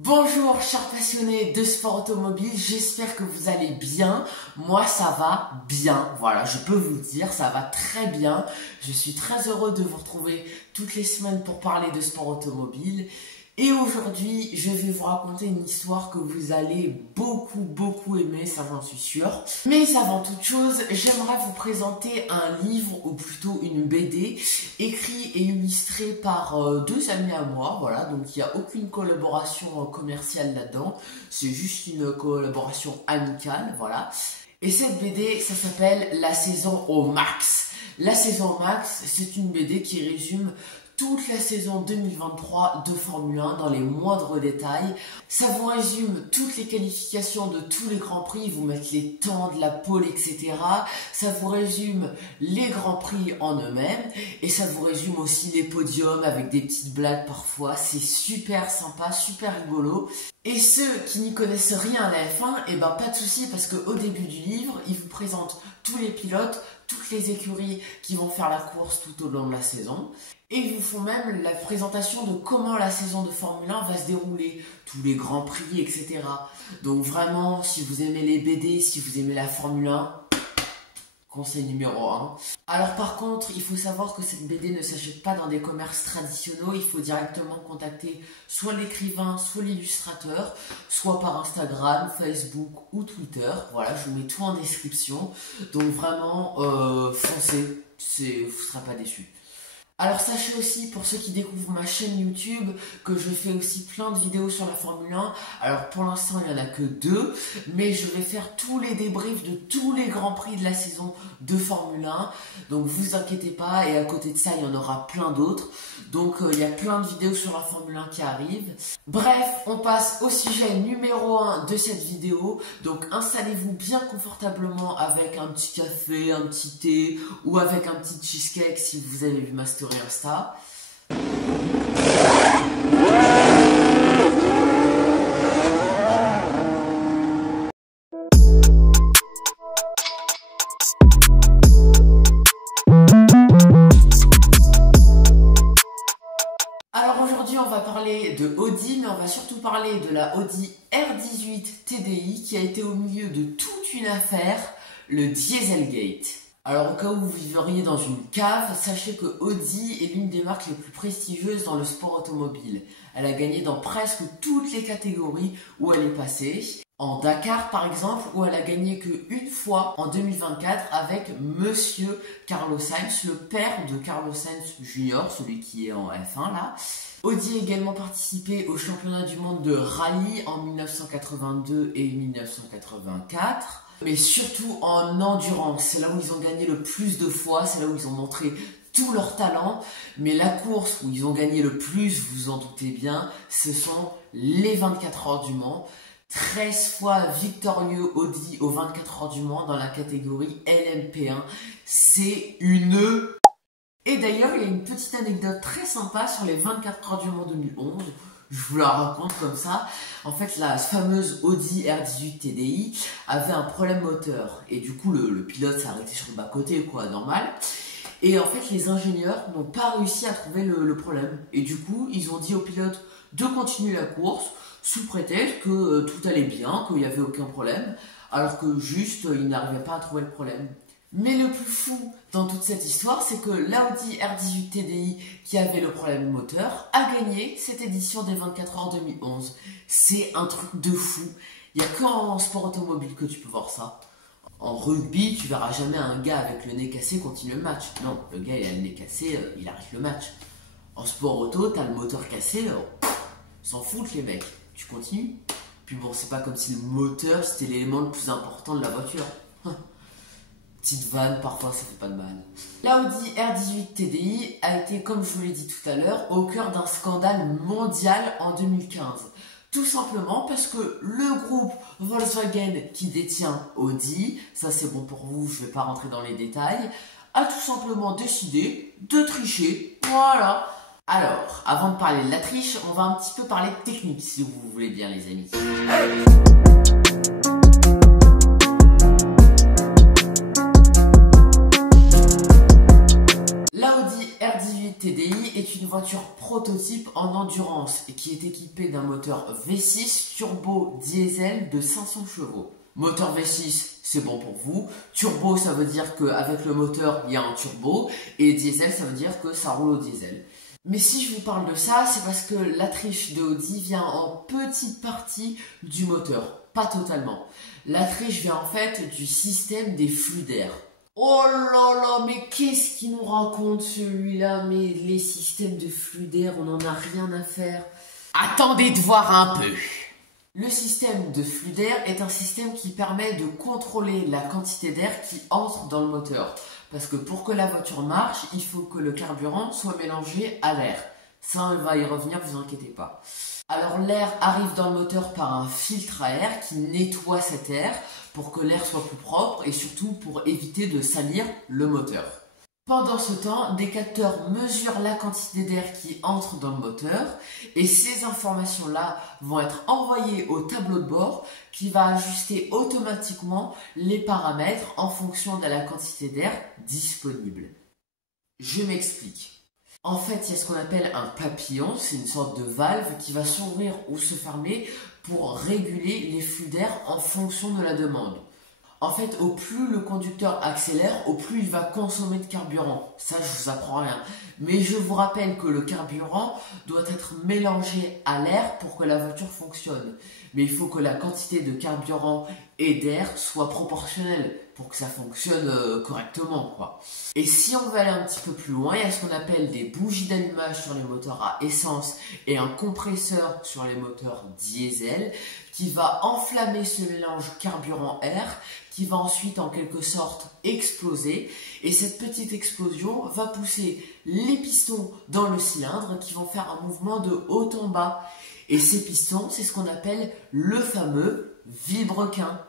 Bonjour chers passionnés de sport automobile, j'espère que vous allez bien. Moi ça va bien, voilà, je peux vous le dire, ça va très bien. Je suis très heureux de vous retrouver toutes les semaines pour parler de sport automobile. Et aujourd'hui, je vais vous raconter une histoire que vous allez beaucoup aimer, ça j'en suis sûre. Mais avant toute chose, j'aimerais vous présenter un livre, ou plutôt une BD, écrit et illustré par deux amis à moi, voilà, donc il n'y a aucune collaboration commerciale là-dedans, c'est juste une collaboration amicale, voilà. Et cette BD, ça s'appelle La saison au max. La saison au max, c'est une BD qui résume toute la saison 2023 de Formule 1 dans les moindres détails. Ça vous résume toutes les qualifications de tous les grands prix, vous mettez les temps de la pole, etc. Ça vous résume les grands prix en eux-mêmes et ça vous résume aussi les podiums avec des petites blagues parfois. C'est super sympa, super rigolo. Et ceux qui n'y connaissent rien à la F1, eh ben pas de souci parce qu'au début du livre, ils vous présentent tous les pilotes, toutes les écuries qui vont faire la course tout au long de la saison. Et ils vous font même la présentation de comment la saison de Formule 1 va se dérouler, tous les grands prix, etc. Donc vraiment, si vous aimez les BD, si vous aimez la Formule 1, conseil numéro 1. Alors par contre, il faut savoir que cette BD ne s'achète pas dans des commerces traditionnels, il faut directement contacter soit l'écrivain, soit l'illustrateur, soit par Instagram, Facebook ou Twitter. Voilà, je vous mets tout en description. Donc vraiment, foncez, vous ne serez pas déçus. Alors sachez aussi, pour ceux qui découvrent ma chaîne YouTube, que je fais aussi plein de vidéos sur la Formule 1. Alors pour l'instant il n'y en a que 2, mais je vais faire tous les débriefs de tous les grands prix de la saison de Formule 1. Donc vous inquiétez pas, et à côté de ça il y en aura plein d'autres. Donc il y a plein de vidéos sur la Formule 1 qui arrivent. Bref, on passe au sujet numéro 1 de cette vidéo. Donc installez-vous bien confortablement avec un petit café, un petit thé ou avec un petit cheesecake si vous avez vu ma story Insta. Alors aujourd'hui on va parler de Audi, mais on va surtout parler de la Audi R18 TDI qui a été au milieu de toute une affaire, le Dieselgate. Alors au cas où vous vivriez dans une cave, sachez que Audi est l'une des marques les plus prestigieuses dans le sport automobile. Elle a gagné dans presque toutes les catégories où elle est passée. En Dakar par exemple, où elle a gagné qu'une fois en 2024 avec Monsieur Carlos Sainz, le père de Carlos Sainz Jr., celui qui est en F1 là. Audi a également participé au championnat du monde de rallye en 1982 et 1984. Mais surtout en endurance, c'est là où ils ont gagné le plus de fois, c'est là où ils ont montré tout leur talent. Mais la course où ils ont gagné le plus, vous en doutez bien, ce sont les 24 heures du Mans. 13 fois victorieux Audi aux 24 heures du Mans dans la catégorie LMP1. C'est une... Et d'ailleurs, il y a une petite anecdote très sympa sur les 24 heures du Mans 2011. Je vous la raconte comme ça. En fait, la fameuse Audi R18 TDI avait un problème moteur. Et du coup, le pilote s'est arrêté sur le bas-côté, quoi, normal. Et en fait, les ingénieurs n'ont pas réussi à trouver le problème. Et du coup, ils ont dit au pilote de continuer la course, sous prétexte que tout allait bien, qu'il n'y avait aucun problème. Alors que juste, ils n'arrivaient pas à trouver le problème. Mais le plus fou dans toute cette histoire, c'est que l'Audi R18 TDI, qui avait le problème moteur, a gagné cette édition des 24 heures 2011. C'est un truc de fou. Il n'y a qu'en sport automobile que tu peux voir ça. En rugby, tu verras jamais un gars avec le nez cassé continuer le match. Non, le gars il a le nez cassé, il arrête le match. En sport auto, t'as le moteur cassé, s'en foutent les mecs. Tu continues. Puis bon, c'est pas comme si le moteur c'était l'élément le plus important de la voiture. Petite vanne, parfois ça fait pas de mal. L'Audi R18 TDI a été, comme je vous l'ai dit tout à l'heure, au cœur d'un scandale mondial en 2015. Tout simplement parce que le groupe Volkswagen qui détient Audi, ça c'est bon pour vous, je vais pas rentrer dans les détails, a tout simplement décidé de tricher. Voilà. Alors, avant de parler de la triche, on va un petit peu parler de technique si vous voulez bien les amis. L'Audi R18 TDI est une voiture voiture prototype en endurance et qui est équipée d'un moteur V6 turbo diesel de 500 chevaux. Moteur V6, c'est bon pour vous. Turbo, ça veut dire qu'avec le moteur, il y a un turbo. Et diesel, ça veut dire que ça roule au diesel. Mais si je vous parle de ça, c'est parce que la triche de Audi vient en petite partie du moteur. Pas totalement. La triche vient en fait du système des flux d'air. Oh là là, mais qu'est-ce qu'il nous raconte celui-là? Mais les systèmes de flux d'air, on n'en a rien à faire. Attendez de voir un peu. Le système de flux d'air est un système qui permet de contrôler la quantité d'air qui entre dans le moteur. Parce que pour que la voiture marche, il faut que le carburant soit mélangé à l'air. Ça, on va y revenir, vous inquiétez pas. Alors l'air arrive dans le moteur par un filtre à air qui nettoie cet air pour que l'air soit plus propre et surtout pour éviter de salir le moteur. Pendant ce temps, des capteurs mesurent la quantité d'air qui entre dans le moteur et ces informations-là vont être envoyées au tableau de bord qui va ajuster automatiquement les paramètres en fonction de la quantité d'air disponible. Je m'explique. En fait, il y a ce qu'on appelle un papillon, c'est une sorte de valve qui va s'ouvrir ou se fermer pour réguler les flux d'air en fonction de la demande. En fait, au plus le conducteur accélère, au plus il va consommer de carburant. Ça, je vous apprends rien. Mais je vous rappelle que le carburant doit être mélangé à l'air pour que la voiture fonctionne. Mais il faut que la quantité de carburant et d'air soit proportionnelle pour que ça fonctionne correctement, quoi. Et si on veut aller un petit peu plus loin, il y a ce qu'on appelle des bougies d'allumage sur les moteurs à essence et un compresseur sur les moteurs diesel qui va enflammer ce mélange carburant-air qui va ensuite en quelque sorte exploser et cette petite explosion va pousser les pistons dans le cylindre qui vont faire un mouvement de haut en bas et ces pistons c'est ce qu'on appelle le fameux vilebrequin.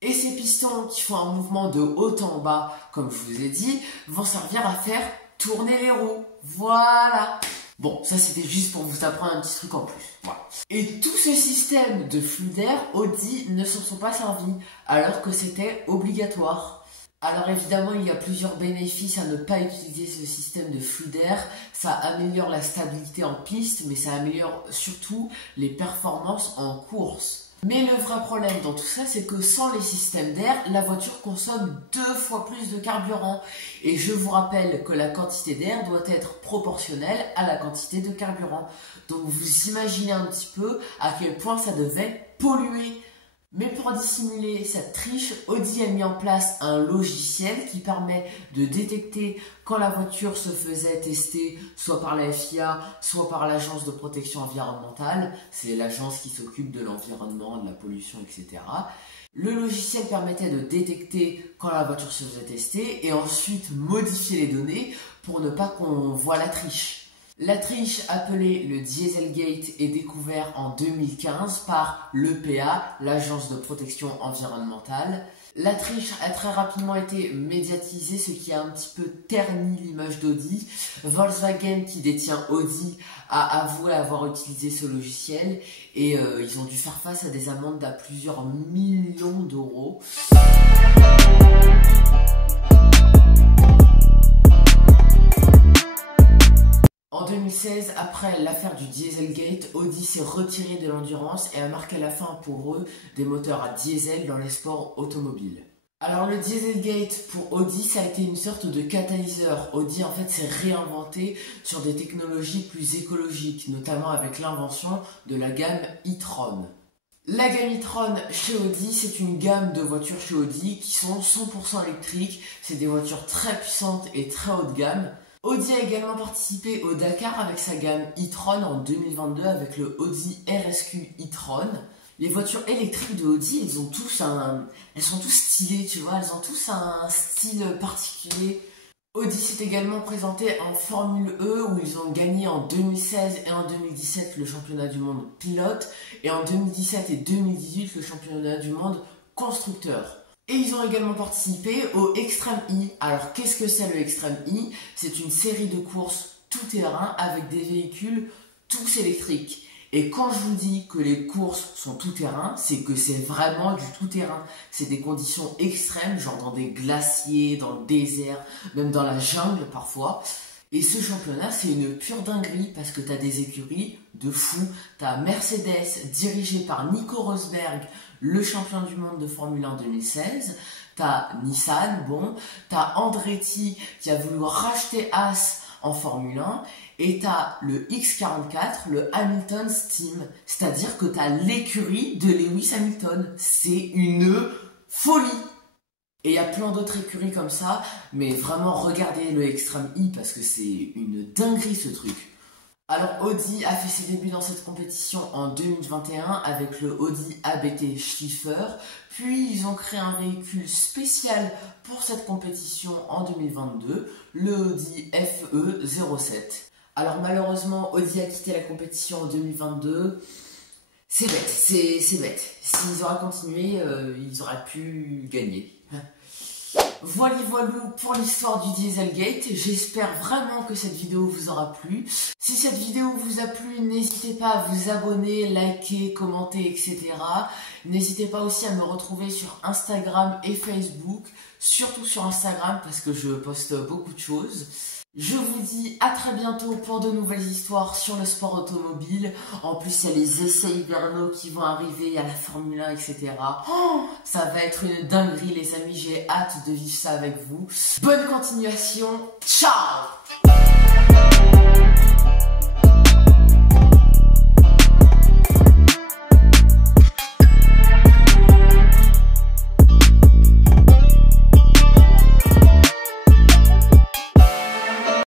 Et ces pistons qui font un mouvement de haut en bas, comme je vous ai dit, vont servir à faire tourner les roues. Voilà. Bon, ça c'était juste pour vous apprendre un petit truc en plus. Voilà. Et tout ce système de flux d'air, Audi ne s'en sont pas servis, alors que c'était obligatoire. Alors évidemment, il y a plusieurs bénéfices à ne pas utiliser ce système de flux d'air. Ça améliore la stabilité en piste, mais ça améliore surtout les performances en course. Mais le vrai problème dans tout ça, c'est que sans les systèmes d'air, la voiture consomme 2 fois plus de carburant. Et je vous rappelle que la quantité d'air doit être proportionnelle à la quantité de carburant. Donc vous imaginez un petit peu à quel point ça devait polluer. Mais pour dissimuler cette triche, Audi a mis en place un logiciel qui permet de détecter quand la voiture se faisait tester soit par la FIA, soit par l'agence de protection environnementale. C'est l'agence qui s'occupe de l'environnement, de la pollution, etc. Le logiciel permettait de détecter quand la voiture se faisait tester et ensuite modifier les données pour ne pas qu'on voit la triche. La triche appelée le Dieselgate est découverte en 2015 par l'EPA, l'Agence de protection environnementale. La triche a très rapidement été médiatisée, ce qui a un petit peu terni l'image d'Audi. Volkswagen, qui détient Audi, a avoué avoir utilisé ce logiciel et ils ont dû faire face à des amendes d'à plusieurs millions d'euros. En 2016, après l'affaire du Dieselgate, Audi s'est retiré de l'endurance et a marqué la fin pour eux des moteurs à diesel dans les sports automobiles. Alors le Dieselgate pour Audi, ça a été une sorte de catalyseur. Audi en fait s'est réinventé sur des technologies plus écologiques, notamment avec l'invention de la gamme e-tron. La gamme e-tron chez Audi, c'est une gamme de voitures chez Audi qui sont 100% électriques. C'est des voitures très puissantes et très haut de gamme. Audi a également participé au Dakar avec sa gamme e-tron en 2022 avec le Audi RSQ e-tron. Les voitures électriques de Audi, elles sont tous stylées, tu vois, elles ont tous un style particulier. Audi s'est également présenté en Formule E où ils ont gagné en 2016 et en 2017 le championnat du monde pilote et en 2017 et 2018 le championnat du monde constructeur. Et ils ont également participé au Extreme E. Alors qu'est-ce que c'est le Extreme E? C'est une série de courses tout-terrain avec des véhicules tous électriques. Et quand je vous dis que les courses sont tout-terrain, c'est que c'est vraiment du tout-terrain. C'est des conditions extrêmes, genre dans des glaciers, dans le désert, même dans la jungle parfois. Et ce championnat, c'est une pure dinguerie parce que t'as des écuries de fou. T'as Mercedes, dirigé par Nico Rosberg, le champion du monde de Formule 1 2016. T'as Nissan, bon. T'as Andretti qui a voulu racheter Haas en Formule 1. Et t'as le X44, le Hamilton's Team. C'est-à-dire que t'as l'écurie de Lewis Hamilton. C'est une folie. Et il y a plein d'autres écuries comme ça, mais vraiment regardez le Extreme E parce que c'est une dinguerie ce truc. Alors Audi a fait ses débuts dans cette compétition en 2021 avec le Audi ABT Schleifer, puis ils ont créé un véhicule spécial pour cette compétition en 2022, le Audi FE07. Alors malheureusement Audi a quitté la compétition en 2022. C'est bête, c'est bête. S'ils auraient continué, ils auraient pu gagner. Voilà pour l'histoire du Dieselgate. J'espère vraiment que cette vidéo vous aura plu. Si cette vidéo vous a plu, n'hésitez pas à vous abonner, liker, commenter, etc. N'hésitez pas aussi à me retrouver sur Instagram et Facebook. Surtout sur Instagram parce que je poste beaucoup de choses. Je vous dis à très bientôt pour de nouvelles histoires sur le sport automobile. En plus, il y a les essais hivernaux qui vont arriver, il y a la Formule 1, etc. Oh, ça va être une dinguerie, les amis. J'ai hâte de vivre ça avec vous. Bonne continuation. Ciao!